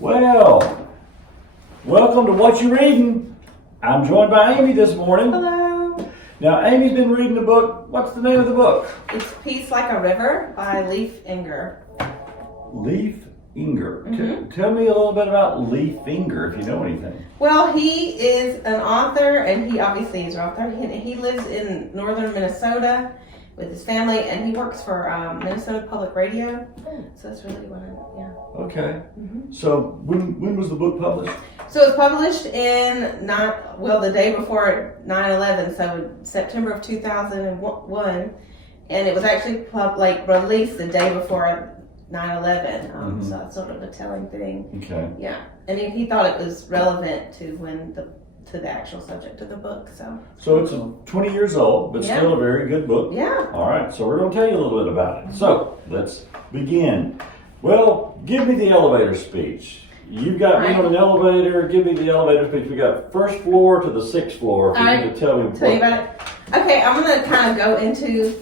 Well, welcome to What You Reading. I'm joined by Aimee this morning. Hello. Now, Amy's been reading the book. What's the name of the book? It's Peace Like a River by Leif Inger. Leif Inger. Mhm. Tell me a little bit about Leif Inger, if you know anything. Well, he is an author, and he obviously is an author. He lives in northern Minnesota with his family, and he works for Minnesota Public Radio. So that's really what Okay. Mhm. So when was the book published? So it was published in the day before 9/11, so September of 2001, and it was actually released the day before 9/11. So that's sort of a telling thing. Okay. Yeah, and he thought it was relevant to the actual subject of the book. So it's 20 years old, but still a very good book. Yeah. All right, so we're going to tell you a little bit about it. So let's begin. Well, give me the elevator speech. You've got me on an elevator. Give me the elevator speech. We got first floor to the sixth floor. For you to tell me. Tell you about it. Okay, I'm going to kind of go into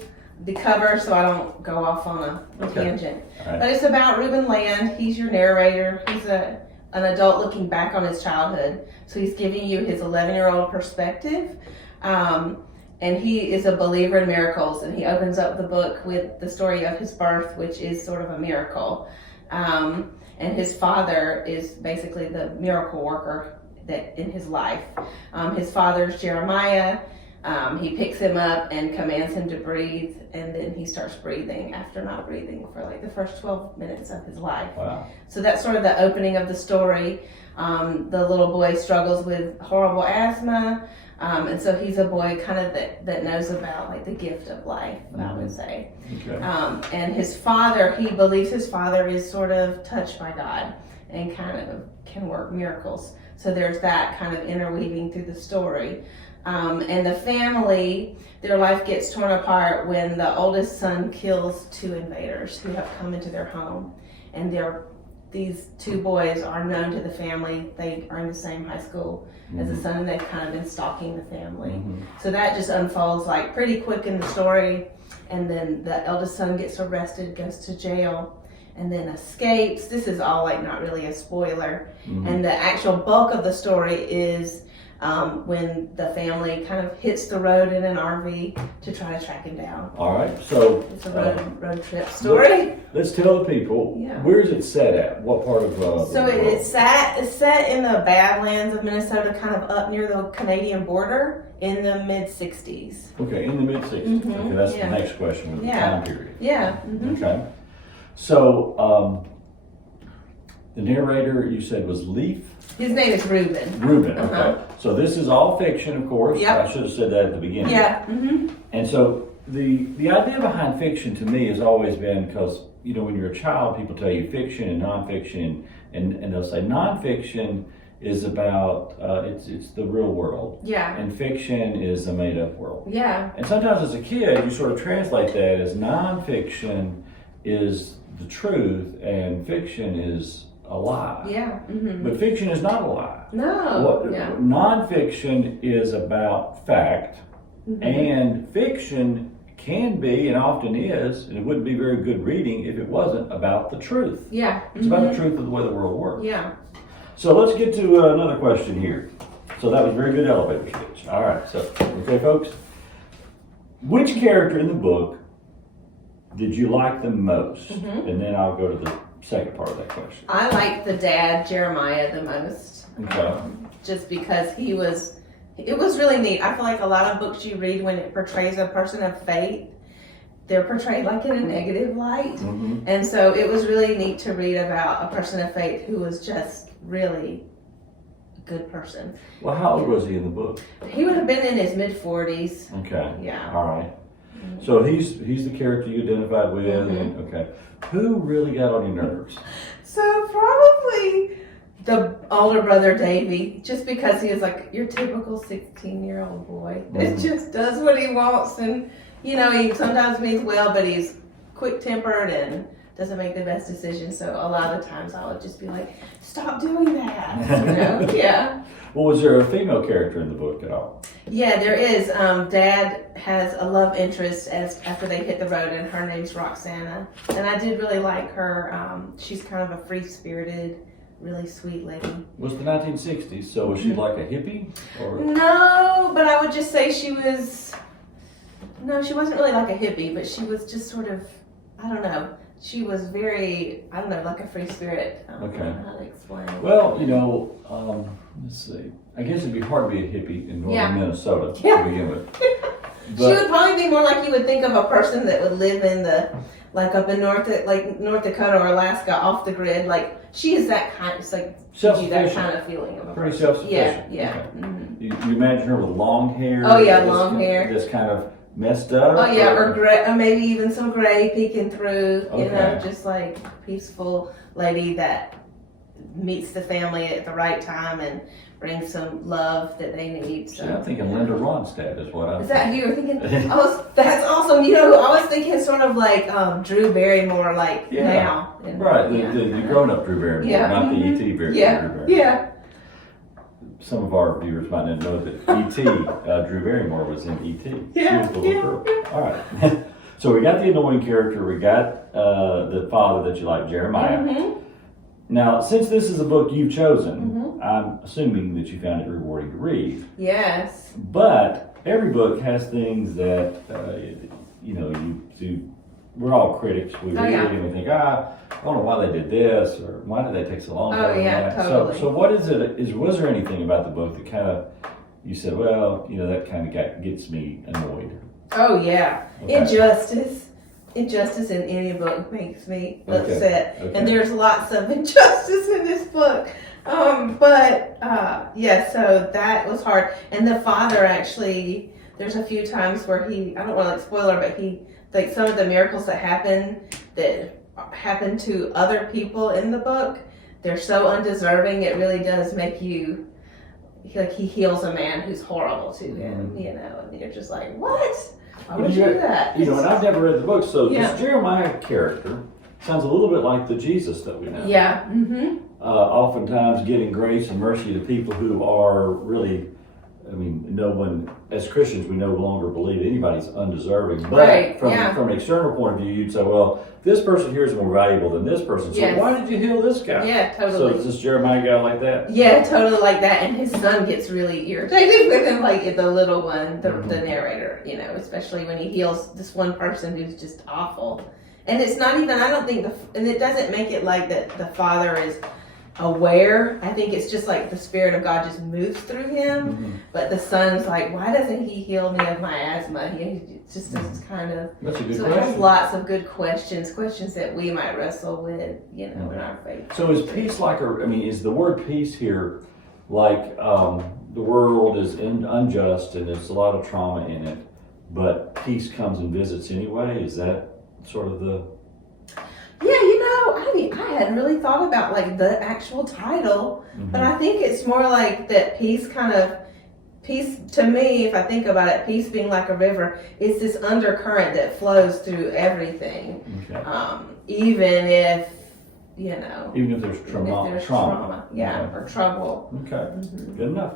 the cover so I don't go off on a tangent. Right. But it's about Reuben Land. He's your narrator. He's an adult looking back on his childhood. So he's giving you his 11-year-old perspective. And he is a believer in miracles. And he opens up the book with the story of his birth, which is sort of a miracle. And his father is basically the miracle worker that in his life. His father's Jeremiah. He picks him up and commands him to breathe, and then he starts breathing after not breathing for like the first 12 minutes of his life. Wow. So that's sort of the opening of the story. The little boy struggles with horrible asthma, and so he's a boy kind of that knows about like the gift of life, I would say. Okay. And his father, he believes his father is sort of touched by God and kind of can work miracles. So there's that kind of interweaving through the story. And the family, their life gets torn apart when the oldest son kills two invaders who have come into their home. And these two boys are known to the family. They are in the same high school as the son, and they've kind of been stalking the family. So that just unfolds like pretty quick in the story. And then the eldest son gets arrested, goes to jail, and then escapes. This is all like not really a spoiler. And the actual bulk of the story is when the family kind of hits the road in an RV to try to track him down. All right, so It's a road trip story. Let's tell the people, where is it set at? What part of So it's set in the Badlands of Minnesota, kind of up near the Canadian border in the mid-60s. Okay, in the mid-60s. Okay, that's the next question with the time period. Yeah. Okay. So, the narrator you said was Leif? His name is Reuben. Reuben, okay. So this is all fiction, of course. Yep. I should have said that at the beginning. Yeah. And so the idea behind fiction to me has always been because, you know, when you're a child, people tell you fiction and nonfiction, and they'll say nonfiction is about, it's the real world. Yeah. And fiction is a made-up world. Yeah. And sometimes as a kid, you sort of translate that as nonfiction is the truth and fiction is a lie. Yeah. But fiction is not a lie. No. Nonfiction is about fact, and fiction can be and often is, and it wouldn't be very good reading if it wasn't about the truth. Yeah. It's about the truth of the way the world works. Yeah. So let's get to another question here. So that was very good elevator speech. All right. So, okay, folks. Which character in the book did you like the most? And then I'll go to the second part of that question. I like the dad, Jeremiah, the most. Okay. Just because it was really neat. I feel like a lot of books you read when it portrays a person of faith, they're portrayed like in a negative light. And so it was really neat to read about a person of faith who was just really a good person. Well, how old was he in the book? He would have been in his mid-40s. Okay. Yeah. All right. So he's the character you identified with. Okay. Who really got on your nerves? So probably the older brother, Davy, just because he is like your typical 16-year-old boy. It just does what he wants, and you know, he sometimes means well, but he's quick-tempered and doesn't make the best decisions. So a lot of times I would just be like, stop doing that. You know? Yeah. Well, was there a female character in the book at all? Yeah, there is. Dad has a love interest after they hit the road, and her name's Roxana. And I did really like her. She's kind of a free-spirited really sweet lady. Was the 1960s, so was she like a hippie? Or? No, but I would just say she was, no, she wasn't really like a hippie, but she was just sort of, I don't know. She was very, I don't know, like a free spirit. I don't know how to explain. Well, let's see. I guess it'd be hard to be a hippie in northern Minnesota to begin with. She would probably be more like you would think of a person that would live in like up in North Dakota or Alaska, off the grid. Like she is that kind. It's like gives you that kind of feeling of a pretty person. self-sufficient. Yeah. Okay. Mm-hmm. You imagine her with long hair. Oh yeah, long hair. Just kind of messed up. Oh yeah, or gray, or maybe even some gray peeking through. Okay. You know, just like peaceful lady that meets the family at the right time and brings some love that they need. So. See, I'm thinking Linda Ronstadt is what I'm. Is that who you were thinking? That's awesome. You know, I was thinking sort of like Drew Barrymore, like now. Right, the grown-up Drew Barrymore, not the E.T. Drew Barrymore. Yeah. Some of our viewers might not know that E.T. Drew Barrymore was in E.T. Yeah. She was the little girl. All right. So we got the annoying character. We got the father that you like, Jeremiah. Mm-hmm. Now, since this is a book you've chosen, I'm assuming that you found it rewarding to read. Yes. But every book has things that, you do. We're all critics. We read it and we think, I don't know why they did this, or why did they take so long? Totally. So what is it? Was there anything about the book that kind of, you said, well, that kind of gets me annoyed? Oh, yeah. Okay. Injustice in any book makes me upset. Okay. And there's lots of injustice in this book. So that was hard. And the father actually, there's a few times where I don't want to like spoiler, but some of the miracles that happen to other people in the book, they're so undeserving, it really does make you, like he heals a man who's horrible to him, and you're just like, what? Why would you do that? And I've never read the book, so this Jeremiah character sounds a little bit like the Jesus that we know. Yeah. Mm-hmm. Oftentimes giving grace and mercy to people who are really, no one, as Christians, we no longer believe anybody's undeserving. But from an external point of view, you'd say, well, this person here is more valuable than this person. So why did you heal this guy? Yeah, totally. So is this Jeremiah guy like that? Yeah, totally like that. And his son gets really irritated with him, like the little one, the narrator, especially when he heals this one person who's just awful. And it's not even, I don't think, and it doesn't make it like that the father is aware. I think it's just like the Spirit of God just moves through him. But the son's like, why doesn't he heal me of my asthma? He just this kind of. That's a good question. It has lots of good questions that we might wrestle with, in our faith. So is peace is the word peace here like the world is unjust and there's a lot of trauma in it, but peace comes and visits anyway? Is that sort of the... Yeah, I hadn't really thought about like the actual title, but I think it's more like that peace to me, if I think about it, peace being like a river, is this undercurrent that flows through everything. Okay. Even if there's trauma. Or trouble. Okay, good enough.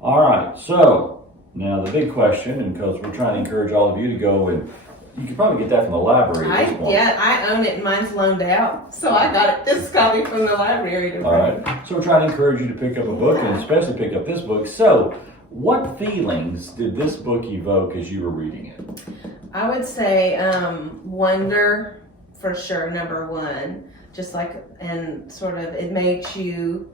All right, so now the big question, and because we're trying to encourage all of you to go and you could probably get that from the library at this point. Yeah, I own it and mine's loaned out. So I got this copy from the library. All right. So we're trying to encourage you to pick up a book and especially pick up this book. So what feelings did this book evoke as you were reading it? I would say wonder for sure, number one. Just like, and sort of it makes you,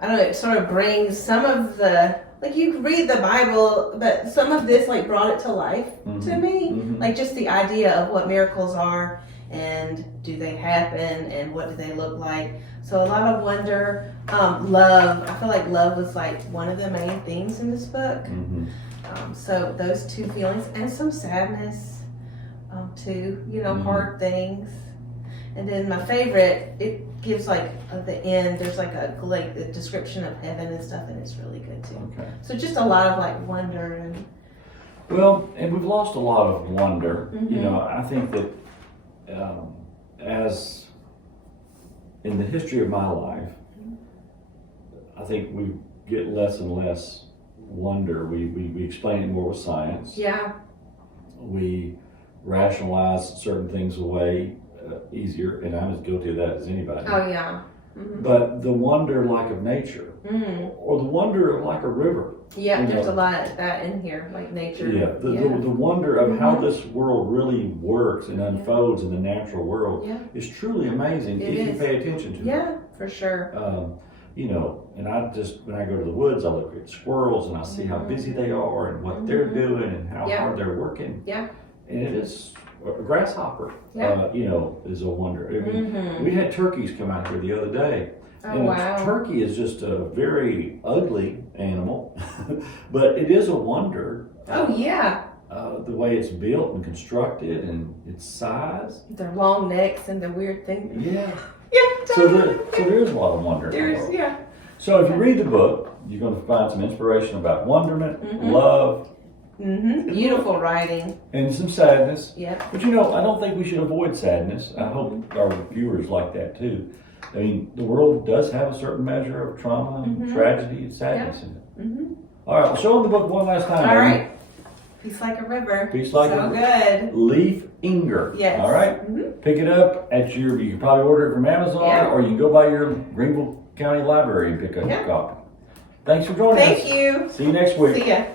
it sort of brings some of the, like you read the Bible, but some of this like brought it to life to me. Like just the idea of what miracles are and do they happen and what do they look like. So a lot of wonder, love. I feel like love was like one of the main themes in this book. So those two feelings and some sadness too, hard things. And then my favorite, it gives like at the end, there's like the description of heaven and stuff, and it's really good too. Okay. So just a lot of like wonder and. Well, and we've lost a lot of wonder. I think that as in the history of my life, I think we get less and less wonder. We explain it more with science. Yeah. We rationalize certain things away easier, and I'm as guilty of that as anybody. Oh yeah. but the wonder like of nature, or the wonder of like a river. Yeah, there's a lot of that in here, like nature. Yeah, the wonder of how this world really works and unfolds in the natural world is truly amazing if you pay attention to it. Yeah, for sure. You know, and when I go to the woods, I look at squirrels and I see how busy they are and what they're doing and how hard they're working. Yeah. And it is a grasshopper, you know, is a wonder. I mean, we had turkeys come out here the other day. Oh, and wow. Turkey is just a very ugly animal, but it is a wonder. Oh, yeah. The way it's built and constructed and its size. Their long necks and the weird things. Yeah. Yeah, So totally. there is a lot of wonder. There is, yeah. So if you read the book, you're going to find some inspiration about wonderment, love. Beautiful writing. And some sadness. Yeah. But you know, I don't think we should avoid sadness. I hope our viewers like that too. I mean, the world does have a certain measure of trauma and tragedy and sadness in it. All right, I'll show them the book one last time. All right. Peace like a river. Peace like so a good. Leaf Inger. Yes. All right. Pick it up at you can probably order it from Amazon or you can go by your Greenville County Library and pick up a copy. Thanks for joining us. Thank you. See you next week. See ya.